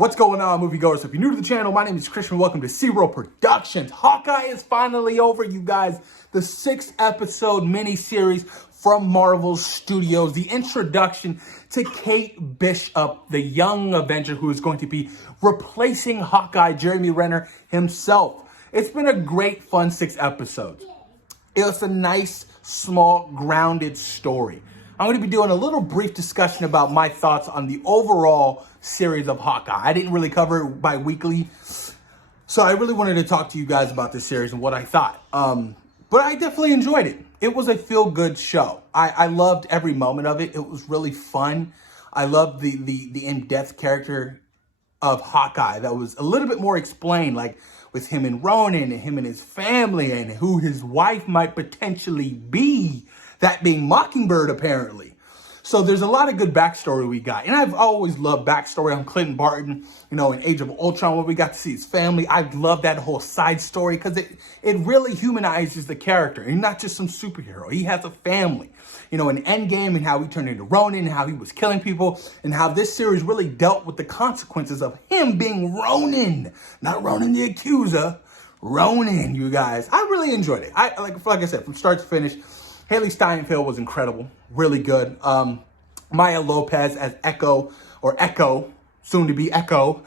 What's going on, moviegoers? If you're new to the channel, my name is Christian. Welcome to Zero Productions. Hawkeye is finally over, you guys. The 6-episode miniseries from Marvel Studios. The introduction to Kate Bishop, the young Avenger who is going to be replacing Hawkeye, Jeremy Renner himself. It's been a great, fun 6 episodes. It's a nice, small, grounded story. I'm going to be doing a little brief discussion about my thoughts on the overall series of Hawkeye. I didn't really cover it bi-weekly, so I really wanted to talk to you guys about this series and what I thought. But I definitely enjoyed it. It was a feel-good show. I loved every moment of it. It was really fun. I loved the in-depth character of Hawkeye that was a little bit more explained, like with him and Ronin and him and his family and who his wife might potentially be. That being Mockingbird, apparently. So there's a lot of good backstory we got. And I've always loved backstory on Clinton Barton, you know, in Age of Ultron, where we got to see his family. I love that whole side story because it really humanizes the character. And not just some superhero. He has a family. You know, in Endgame and how he turned into Ronin and how he was killing people. And how this series really dealt with the consequences of him being Ronin. Not Ronin the Accuser. Ronin, you guys. I really enjoyed it. Like I said, from start to finish. Haley Steinfeld was incredible, really good. Maya Lopez as Echo, soon to be Echo,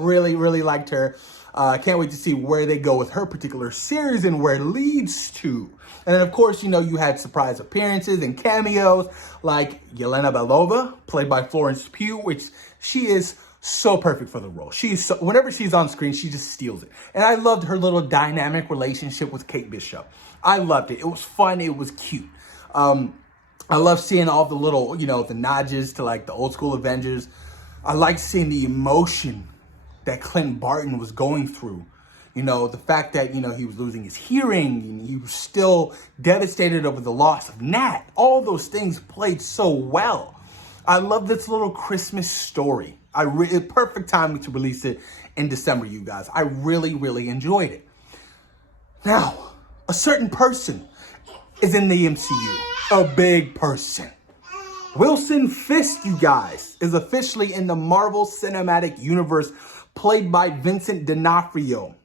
really liked her. Can't wait to see where they go with her particular series and where it leads to. And then, of course, you know, you had surprise appearances and cameos like Elena Belova, played by Florence Pugh, which she is so perfect for the role. Whenever she's on screen, she just steals it. And I loved her little dynamic relationship with Kate Bishop. I loved it. It was fun. It was cute. I love seeing all the little, you know, the nods to like the old school Avengers. I like seeing the emotion that Clinton Barton was going through. You know, the fact that, you know, he was losing his hearing and he was still devastated over the loss of Nat. All those things played so well. I love this little Christmas story. Perfect timing to release it in December, you guys. I really enjoyed it. Now, a certain person is in the MCU. A big person. Wilson Fisk, you guys, is officially in the Marvel Cinematic Universe, played by Vincent D'Onofrio.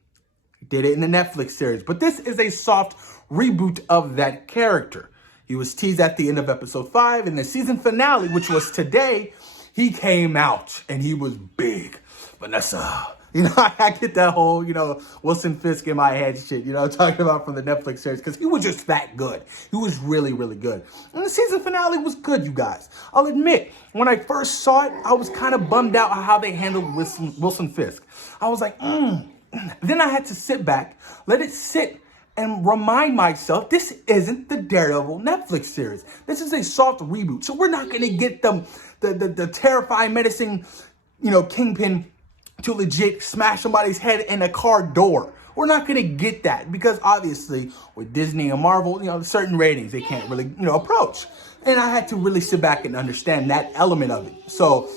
He did it in the Netflix series, but this is a soft reboot of that character. He was teased at the end of episode 5. In the season finale, which was today, he came out and he was big. Vanessa. You know, I get that whole, you know, Wilson Fisk in my head shit, you know, talking about from the Netflix series, because he was just that good. He was really good. And the season finale was good, you guys. I'll admit, when I first saw it, I was kind of bummed out how they handled Wilson Fisk. I was like, Then I had to sit back, let it sit, and remind myself, this isn't the Daredevil Netflix series. This is a soft reboot. So we're not going to get the terrifying, menacing, you know, Kingpin to legit smash somebody's head in a car door. We're not going to get that because obviously with Disney and Marvel, you know, certain ratings they can't really, you know, approach. And I had to really sit back and understand that element of it. So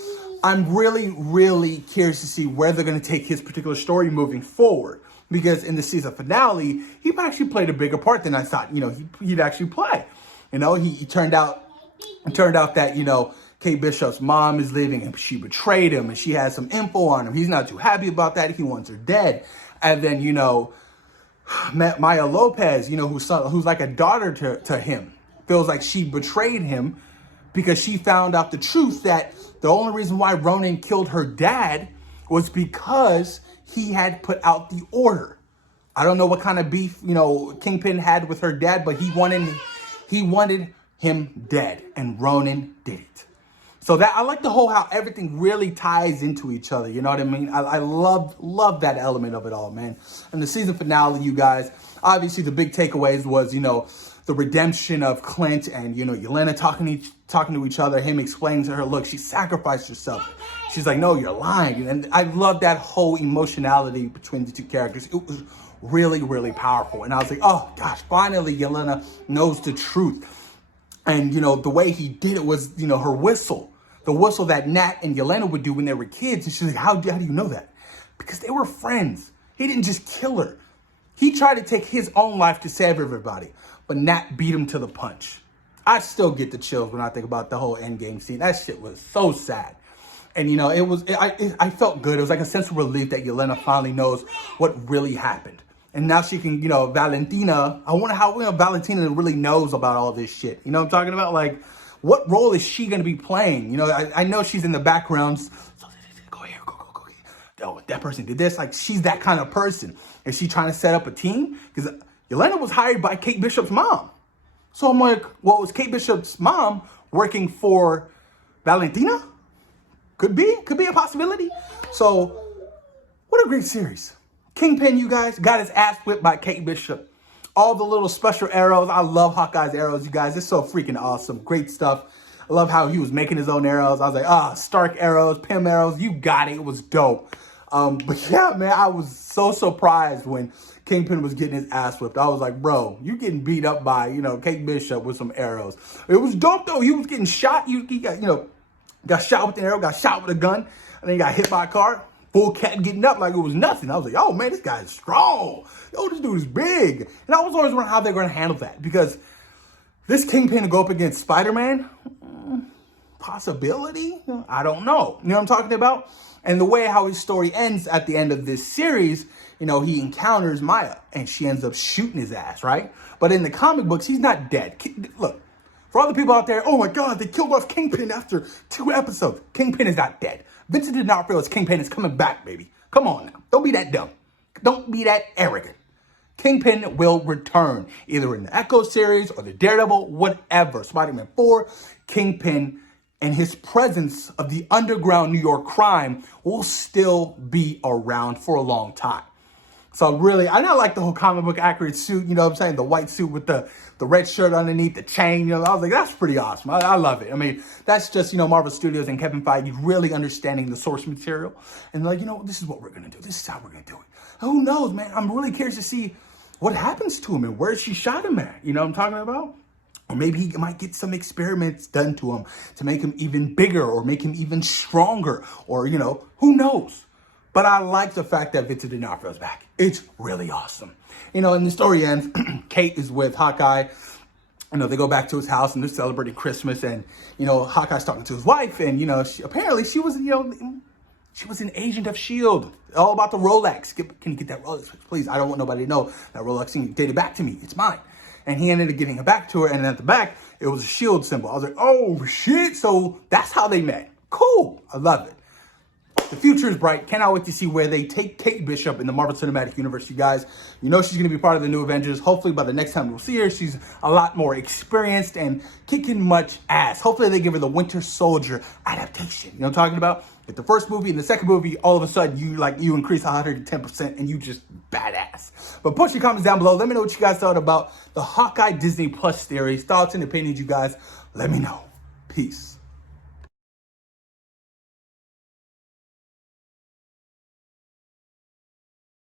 I'm really curious to see where they're going to take his particular story moving forward. Because in the season finale, he actually played a bigger part than I thought, you know, he'd actually play. You know, he turned out that, you know, Kate Bishop's mom is living and she betrayed him and she has some info on him. He's not too happy about that. He wants her dead. And then, you know, Maya Lopez, you know, who's like a daughter to him, feels like she betrayed him because she found out the truth that the only reason why Ronin killed her dad was because he had put out the order. I don't know what kind of beef, you know, Kingpin had with her dad, but he wanted him dead, and Ronin did it. So that I like the whole how everything really ties into each other. You know what I mean? I love that element of it all, man. And the season finale, you guys, obviously the big takeaways was, you know, the redemption of Clint and, you know, Elena talking to each other, him explaining to her, look, she sacrificed herself. She's like, no, you're lying. And I love that whole emotionality between the two characters. It was really powerful. And I was like, oh gosh, finally Elena knows the truth. And, you know, the way he did it was, you know, her whistle. The whistle that Nat and Elena would do when they were kids. And she's like, how do you know that? Because they were friends. He didn't just kill her. He tried to take his own life to save everybody. But Nat beat him to the punch. I still get the chills when I think about the whole Endgame scene. That shit was so sad. And, I felt good. It was like a sense of relief that Yelena finally knows what really happened. And now she can, Valentina, I wonder how, Valentina really knows about all this shit. You know what I'm talking about? Like, what role is she going to be playing? I know she's in the background. So, go here, go. Oh, that person did this. Like, she's that kind of person. Is she trying to set up a team? Because Yelena was hired by Kate Bishop's mom. So I'm like, well, was Kate Bishop's mom working for Valentina? Could be a possibility. So, what a great series. Kingpin, you guys, got his ass whipped by Kate Bishop. All the little special arrows. I love Hawkeye's arrows, you guys. It's so freaking awesome. Great stuff. I love how he was making his own arrows. I was like, Stark arrows, Pym arrows. You got it. It was dope. But yeah, man, I was so surprised when Kingpin was getting his ass whipped. I was like, bro, you getting beat up by, Kate Bishop with some arrows. It was dope, though. He was getting shot. He got shot with an arrow, got shot with a gun, and then he got hit by a car. Full cat getting up like it was nothing. I was like, oh, man, this guy's strong. Yo, this dude is big. And I was always wondering how they're going to handle that. Because this Kingpin to go up against Spider-Man, possibility? I don't know. You know what I'm talking about? And the way how his story ends at the end of this series, he encounters Maya, and she ends up shooting his ass, right? But in the comic books, he's not dead. Look. For all the people out there, oh my God, they killed off Kingpin after 2 episodes. Kingpin is not dead. Vincent D'Onofrio's Kingpin is coming back, baby. Come on now. Don't be that dumb. Don't be that arrogant. Kingpin will return, either in the Echo series or the Daredevil, whatever. Spider-Man 4, Kingpin and his presence of the underground New York crime will still be around for a long time. So really, I don't like the whole comic book accurate suit, you know what I'm saying? The white suit with the red shirt underneath, the chain, I was like, that's pretty awesome. I love it. I mean, that's just, Marvel Studios and Kevin Feige really understanding the source material. And like, this is what we're going to do. This is how we're going to do it. Who knows, man? I'm really curious to see what happens to him and where she shot him at. You know what I'm talking about? Or maybe he might get some experiments done to him to make him even bigger or make him even stronger. Or, who knows? But I like the fact that Vincent D'Onofrio's back. It's really awesome. And the story ends, Kate is with Hawkeye. They go back to his house and they're celebrating Christmas. And, Hawkeye's talking to his wife. And, she was, she was an agent of S.H.I.E.L.D. All about the Rolex. Can you get that Rolex, please? I don't want nobody to know that Rolex thing dated back to me. It's mine. And he ended up getting it back to her. And at the back, it was a S.H.I.E.L.D. symbol. I was like, oh, shit. So that's how they met. Cool. I love it. The future is bright. Cannot wait to see where they take Kate Bishop in the Marvel Cinematic Universe, you guys. She's going to be part of the new Avengers. Hopefully by the next time we'll see her, she's a lot more experienced and kicking much ass. Hopefully they give her the Winter Soldier adaptation. You know what I'm talking about? Like the first movie and the second movie, all of a sudden you increase 110% and you just badass. But post your comments down below. Let me know what you guys thought about the Hawkeye Disney Plus series. Thoughts and opinions, you guys. Let me know. Peace.